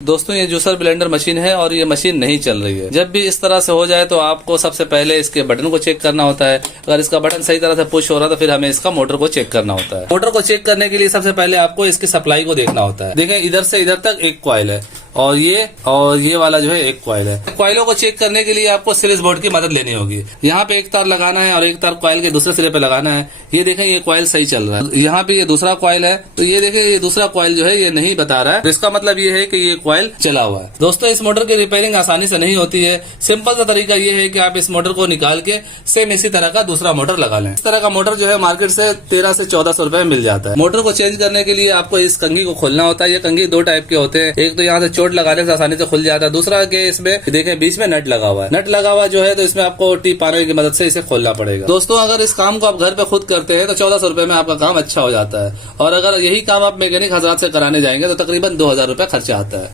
दोस्तों ये juicer blender machine है और ये मशीन नहीं चल रही है। जब भी इस तरह से हो जाए तो आपको सबसे पहले इसके बटन को चेक करना होता है। अगर इसका बटन सही तरह से पुश हो रहा है तो फिर हमें इसका मोटर को चेक करना होता है। मोटर को चेक करने के लिए सबसे पहले आपको इसकी सप्लाई को देखना होता है। देखें इधर से इधर तक एक कॉइल है और ये वाला जो है एक कॉइल है। कॉइलों को चेक करने के लिए आपको सीरीज बोर्ड की मदद लेनी होगी। यहाँ पे एक तार लगाना है और एक तार कॉइल के दूसरे सिरे पे लगाना है। ये देखें ये कॉइल सही चल रहा है। यहाँ पे ये दूसरा कॉइल है तो ये देखें ये दूसरा कॉइल जो है ये नहीं बता रहा है, तो इसका मतलब ये है कि ये कॉइल चला हुआ है। दोस्तों इस मोटर की रिपेयरिंग आसानी से नहीं होती है। सिंपल सा तरीका ये है कि आप इस मोटर को निकाल के सेम इसी तरह का दूसरा मोटर लगा लें। इस तरह का मोटर जो है मार्केट से 1300 से 1400 रुपए मिल जाता है। मोटर को चेंज करने के लिए आपको इस कंघी को खोलना होता है। ये कंघी दो टाइप के होते हैं, एक तो यहाँ से चोट लगाने से आसानी से खुल जाता है, दूसरा के इसमें देखें बीच में नट लगा हुआ है। नट लगा हुआ जो है तो इसमें आपको टीप पाने की मदद से इसे खोलना पड़ेगा। दोस्तों अगर इस काम को आप घर पे खुद करते हैं तो 1400 रुपए में आपका काम अच्छा हो जाता है और अगर यही काम आप मैकेनिक हजरात से कराने जाएंगे तो तकरीबन 2000 रुपए खर्चा आता है।